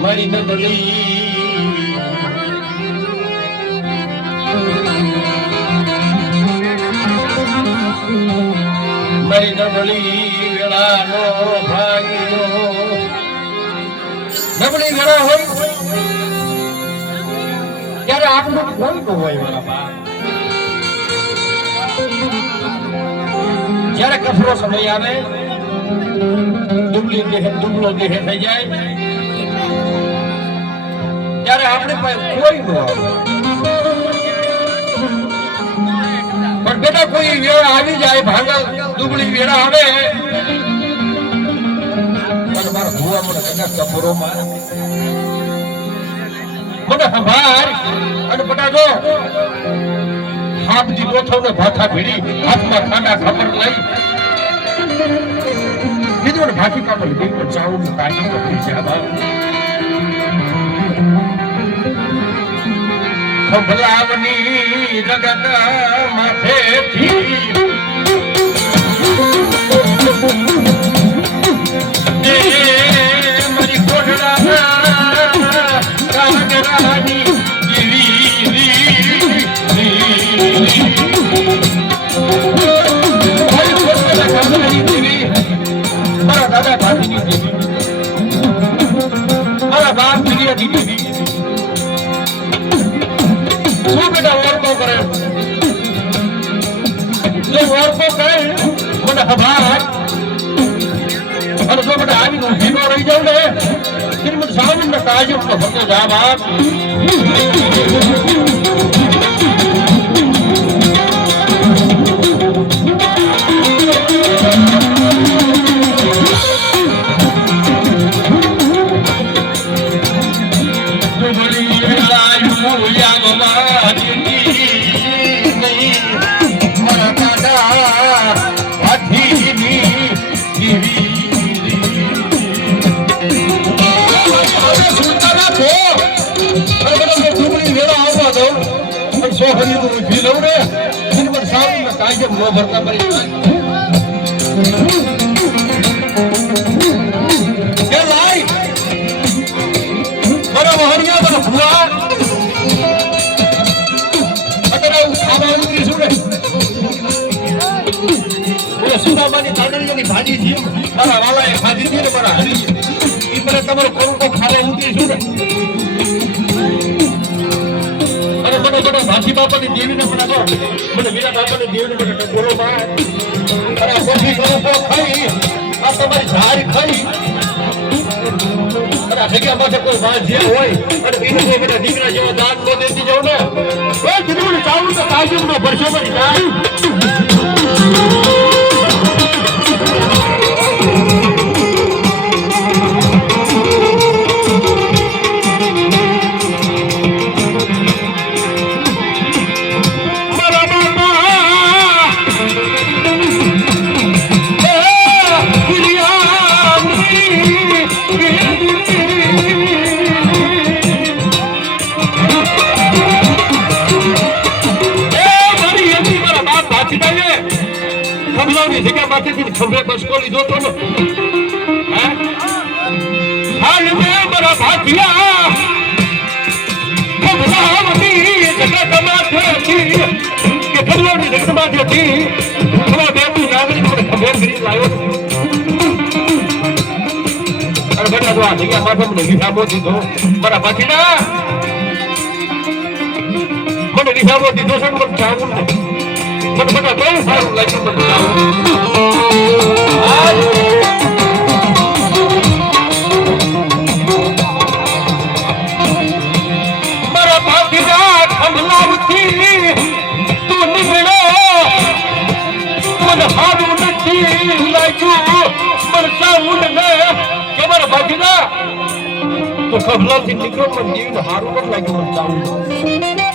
મારી નબળી મારી નબળી વેળાનો ભાગીનો નબળી વેળા હોય ત્યારે આપણું ખોલતું હોય મારા બા. જ્યારે કફરો સમય આવે દુબળો દેહ થઈ જાય ત્યારે આપણે પાસે કોઈ ન આવે. પણ બેટા કોઈ વેળા આવી જાય ભાંગલ દુબળી વેળા આવે અને મારા ભૂવા મને કદાચ કફરો મારે મને સંભાળ અને બટા જો હાથની ગોથવને ભાથા ભીડી હાથમાં ખાના ખબર લઈ કીધું ભાથી કાપડ દીકરો ચાવું કાઢી પકડી છે આ ખભલાવની જગત માથેથી મારી કોઠડા કાગરાની મારા દાદા ભાભીની દેવી મારા બાપ દીકરી દેવી શું બેટા વર્કો કરે જે વર્કો કરે મને હભાર અને જો બેટા આવી હું ભીનો રહી જાઉં ને શ્રીમદ સ્વામીના કાજમનો ભક્તો જા બાપ ભરતા પડી કે લાઈ મારા વહરિયા મારા ભુવા અત્યારે ખાવા ઉતરી છું ને સુદામાની તાંડણીઓની ભાજી છે મારા વાલાએ ખાધી છે ને મારા હરી એ મને તમારો કરુણો ખાવા ઉતરી છું ને અને મને મને ભાજી બાપાની દેવીને બનાવો મને મીરા બાપાની દેવીને મને ટકોરો માર અને પછી કરુણો ખાઈ આ તમારી ઝાડ ખાઈ અને આ જગ્યા પાસે કોઈ વાત જે હોય અને બીજું કોઈ બધા દીકરા જેવો દાન ન દેતી જાવ ને કોઈ કીધું ચાવું તો તાજું નો ભરસો બની જાય ખબર બસકો લીધો તો ને હાલ મે મારા ભાતિયા ખબરાવતી જગત માથેથી કે ખબરોની જગત માથેથી ખબર બેબી નાગરિક મને ખબર કરી લાવ્યો અને બેટા તો આ જગ્યા માથે મને હિસાબો દીધો મારા ભાતિયા મને હિસાબો દીધો છે મને ચાવું ને મને બધા બહુ સારું લાગ્યું મને ચાવું મારા ભાગીના ખમલાવથી તું નીકળો મને હારું નથી લાગ્યું મને ચાવું ને કે મારા ભાગીના તું ખમલાવથી નીકળો મને જીવને હારું નથી લાગ્યું મને ચાવું